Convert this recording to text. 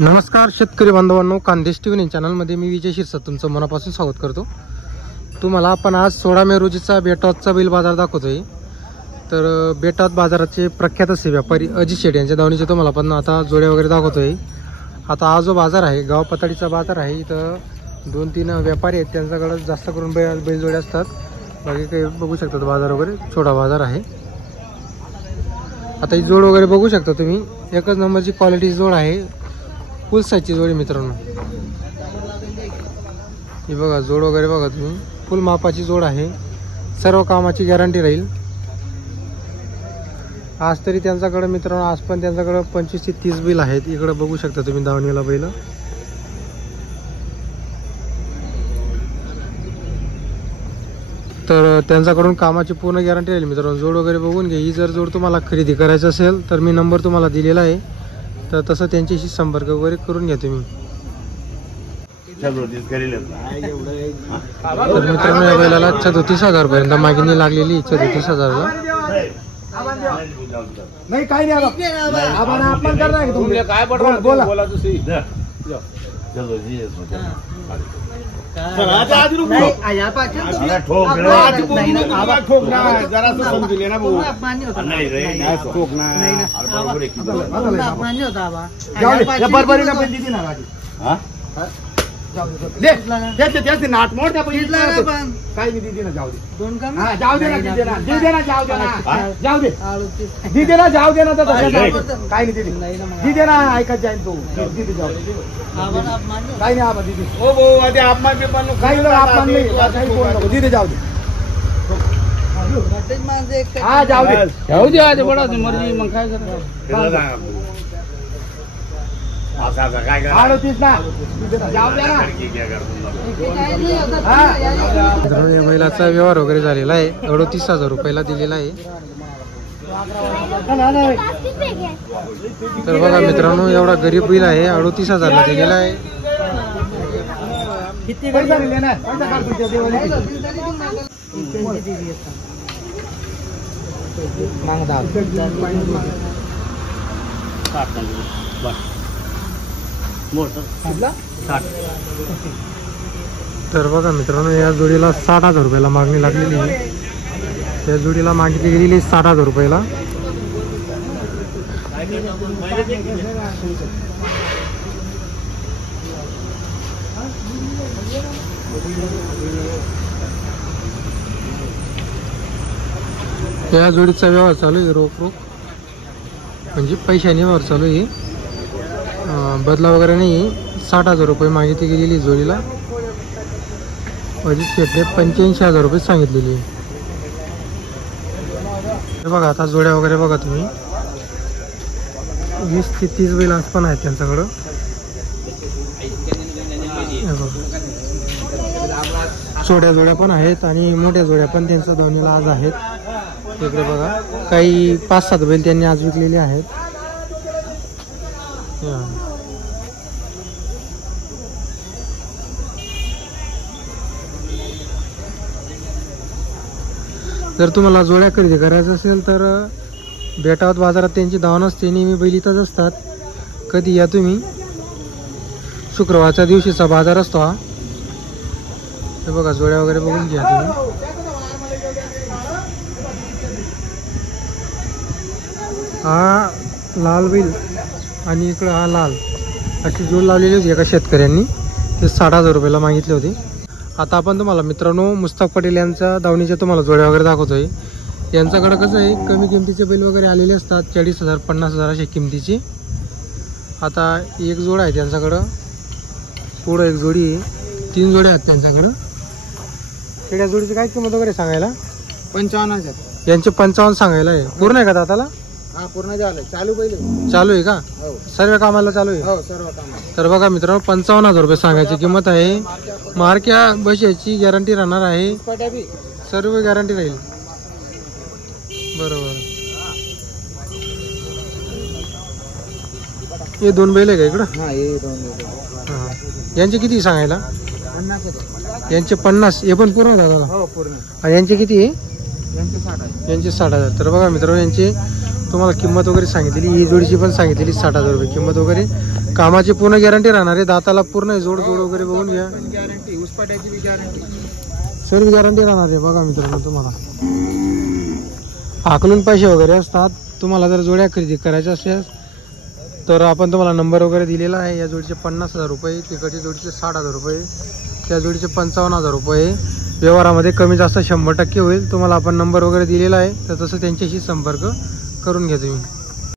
नमस्कार शेतकरी बांधवांनो, खानदेश टीव्ही चॅनलमध्ये मी विजय शिरसाट तुमचं मनापासून स्वागत करतो। तुम्हाला आपण आज 16 मे रोजीचा बेटावतचा बैल बाजार दाखवतोय। तर बेटावत बाजाराचे प्रख्यात असे व्यापारी अजित शेट यांच्या दावणीचे तुम्हाला पण आता जोड्या वगैरे दाखवतोय। आता हा जो बाजार आहे गाव पताडीचा बाजार आहे। इथं 2-3 व्यापारी आहेत, त्यांच्याकडे जास्त करून बैल जोड्या असतात। बाकी काही बघू शकता बाजार वगैरे छोटा बाजार आहे। आता ही जोड वगैरे बघू शकता तुम्ही, एकच नंबरची क्वालिटी जोड आहे, फुल साईजची जोडी मित्रांनो। ही बघा जोड वगैरे बघा तुम्ही, फुल मापाची जोड आहे, सर्व कामाची गॅरंटी राहील। आज तरी त्यांच्याकडे मित्रांनो, आज पण त्यांच्याकडे 25 ते 30 बैल आहेत। इकडे बघू शकता तुम्ही दावणीला बैल। तर त्यांच्याकडून कामाची पूर्ण गॅरंटी राहील मित्रांनो। जोड वगैरे बघून घ्या। ही जर जोड तुम्हाला खरेदी करायची असेल तर मी नंबर तुम्हाला दिलेला आहे, तर तसं त्यांच्याशी संपर्क वगैरे करून घ्या तुम्ही। तर मित्रांनो या बैलाला 37,000 पर्यंत मागणी लागलेली, 37,000ला। नाही काही नाही, आपण आपण करणार आहे तुम्ही काय बोला बोला दुसरी नाट मोड काही नाही दिदी ना, जाऊ दे जाऊ दे ना, दिदी ना दिदी ना, जाऊ दे ना, जाऊ दे दिदी ना, जाऊ दे ना, काही नाही दिदी दिदी ना, ऐकत जाईल तू दिदी, जाऊ दे काही नाही आबा दिदी। हो भाऊ आधी अपमान बिमान काही अपमान नाही, काही बोल नको दिदी, जाऊ दे हा जाऊ दे जाऊ दे, आज बडा मर्जी मग काय करा काय या बैलाचा व्यवहार वगैरे झालेला आहे, 38,000 रुपयाला दिलेला आहे। तर बघा मित्रांनो, एवढा गरीब बैल आहे, 38,000ला दिलेला आहे। तर बघा मित्रांनो, या जोडीला 60,000 रुपयाला मागणी लागलेली आहे। या जोडीला मागितली गेलेली 60,000 रुपयाला। या जोडीचा व्यवहार चालू आहे, रोख म्हणजे पैशाने व्यवहार चालू आहे, बदला वगैरे नाही। 60,000 रुपये मागितली गेलेली जोडीला, अजित शेटने 85,000 रुपये सांगितलेली आहे। बघा आता जोड्या वगैरे बघा तुम्ही, 20 ते 30 बैल आज पण आहेत त्यांच्याकडं। छोट्या जोड्या पण आहेत आणि मोठ्या जोड्या पण त्यांच्या दोन्हीला आज आहेत। इकडे बघा काही 5-7 बैल त्यांनी आज विकलेले आहेत। जर तुम्हाला जोड्या खरेदी करायचं असेल तर बेटावत बाजारात त्यांची दावण असते, नेहमी बैल इथंच असतात। कधी या तुम्ही, शुक्रवारच्या दिवशीचा बाजार असतो हा। हे बघा जोड्या वगैरे बघून घ्या तुम्ही। हा लाल बैल आणि इकडं हा लाल, अशी जोड लावलेली होती एका शेतकऱ्यांनी, ते 60,000 रुपयाला मागितले होते। आता आपण तुम्हाला मित्रांनो मुस्ताक पटेल यांच्या दावणीच्या तुम्हाला जोड्या वगैरे दाखवतोय। यांच्याकडे कसं आहे, कमी किमतीचे बैल वगैरे आलेले असतात, 40,000 50,000 अशा किमतीचे। आता एक जोड आहे त्यांच्याकडं, पुढं एक जोडी आहे, 3 जोड्या आहेत त्यांच्याकडं। त्या जोडीची काय किंमत वगैरे सांगायला? 55,000 यांचे 55 सांगायला आहे। पूर्ण आहे का दाताला? हा पूर्ण झालं, चालू पहिले चालू आहे का? सर्व कामाला चालू आहे? हो सर्व काम। तर बघा मित्रांनो, 55,000 रुपये सांगायची किंमत आहे। मार्क्या बशाची गॅरंटी राहणार आहे, सर्व गॅरंटी राहील। बरोबर, हे 2 बैल आहे का इकडं? हा हे 2 बैल। यांचे किती सांगायला? 50,000 यांचे 50, हे पण पूर्ण दादाला? हो पूर्ण। आणि यांचे किती आहे? यांचे 60,000 यांचे 60,000। तर बघा मित्रांनो, यांचे तुम्हाला किंमत वगैरे सांगितलेली, ही जोडीची पण सांगितलेली 60,000 रुपये किंमत वगैरे. कामाची पूर्ण गॅरंटी राहणार आहे, दाताला पूर्ण जोड वगैरे बघून घ्या, गॅरंटी उसपाट्याची बी गॅरंटी, सर्व गॅरंटी राहणार आहे. बघा मित्रांनो, तुम्हाला आकलून पैसे वगैरे असतात. तुम्हाला जर जोड्या खरेदी करायच्या असल्यास तर आपण तुम्हाला नंबर वगैरे दिलेला आहे. या जोडीचे 50,000 रुपये, तिकडच्या जोडीचे 60,000 रुपये, त्या जोडीचे 55,000 रुपये. व्यवहारामध्ये कमी जास्त 100% होईल. तुम्हाला आपण नंबर वगैरे दिलेला आहे, तर तसं त्यांच्याशी संपर्क करून घ्या तुम्ही.